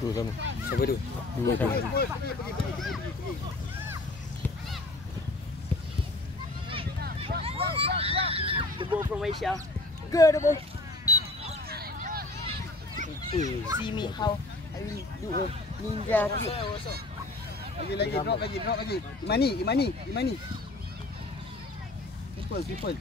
Dua sama. Siapa tu? Dua sama. The ball from Asia. Good the ball. See me how I will do a ninja kick. Lagi, drop lagi. Imani. People.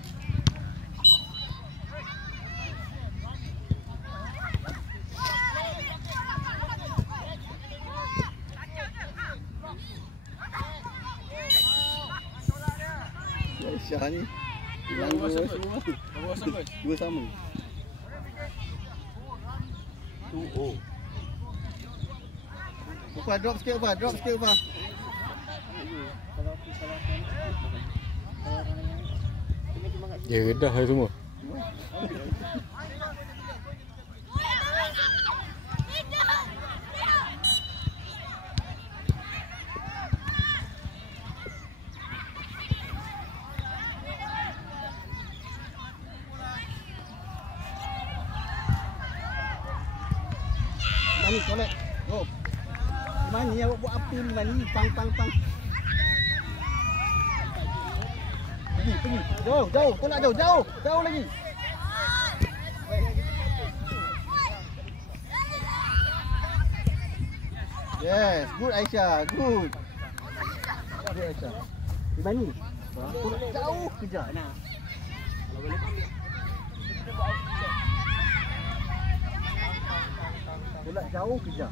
Syah ni hilang dua semua. Dua sama. 2-0. Drop sikit Ufa. Dia redah lah semua. Mani collect. Go. Mani awak buat apa ni Mani? Pang. Pergi. Jauh. Tolak jauh lagi. Yes, good Aisyah, good Aisyah. Mani. Tolak jauh kejar nah. Kalau boleh tolak jauh kejar.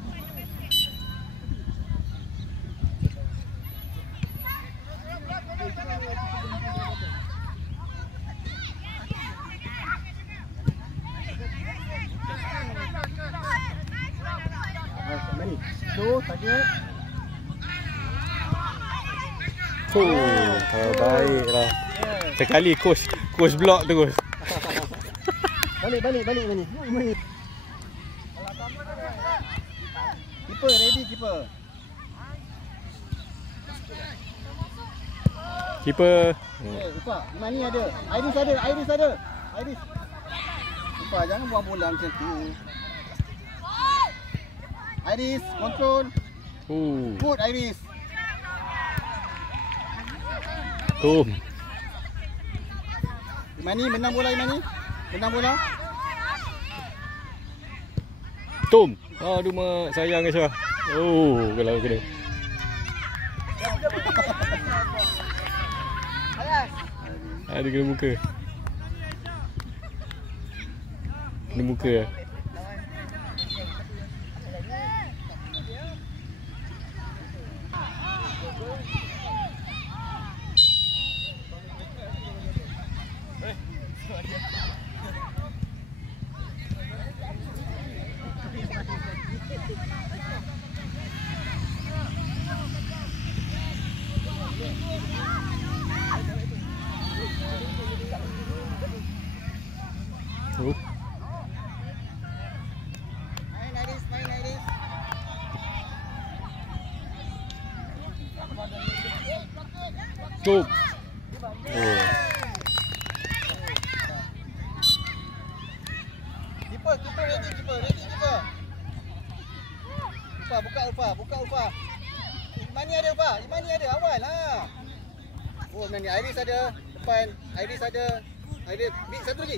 Mani. So, target. Baiklah. Sekali coach block terus. Balik Mani. Keeper ready keeper. Ufa, Mani ada. Iris ada. Ufa, jangan buang bola macam tu. Iris, control. Good Iris. Tom. Imani menang bola. Tom. Aduh mak, sayang Aisyah. Kalau kena. Ada kena muka. Kena muka lah. Main Iris. Tom. Keeper ready keeper. Buka Ufa. Imani ada awal lah. Mani Iris ada depan. Iris ada. Big satu lagi.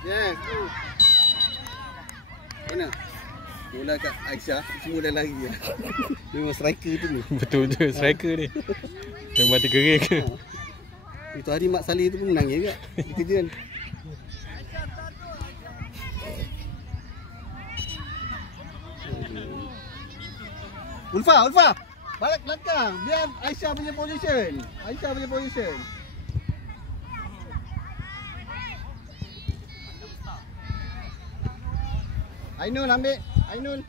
Yes. Mana? Bola kat Aisyah, semua dah lari lah. Dia memang striker tu ni. Betul striker ni. Dia mati kering ke? Itu hari Mak Saleh tu pun menangis juga. Dia kerja kan. Ulfa. Balik belakang. Biar Aisyah punya position. Ainun ambil. Ainun.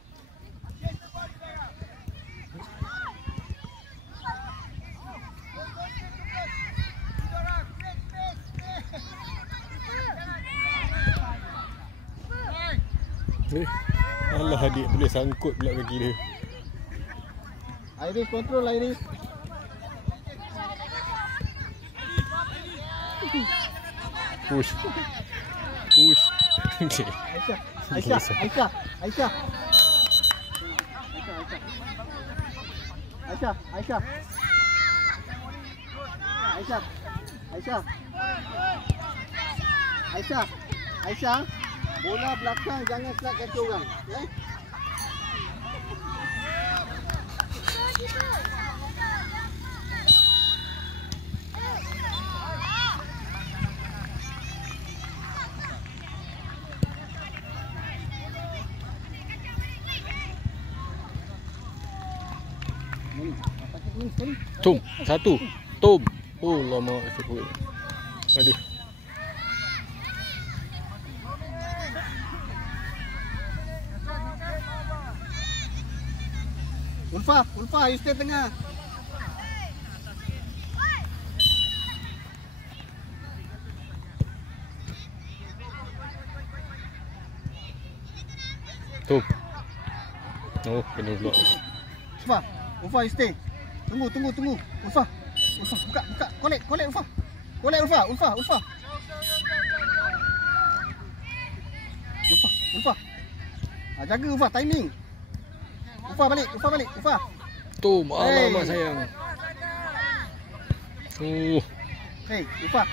Alah adik boleh sangkut pula kaki dia. Iris control Iris. Push. Aisyah, bola belakang jangan slide kaki orang, ya. Tum, satu. Tum. Oh, lama sekali. Aduh. Ulfa, you stay tengah. Tum. Oh, kena pula. Ulfa, you stay. Tunggu. Ulfa, buka. Collect Ulfa. Collect Ulfa. Ulfa. Jaga Ulfa, timing. Ulfa balik. Tum, alamak sayang. Oh. Hey, Ulfa.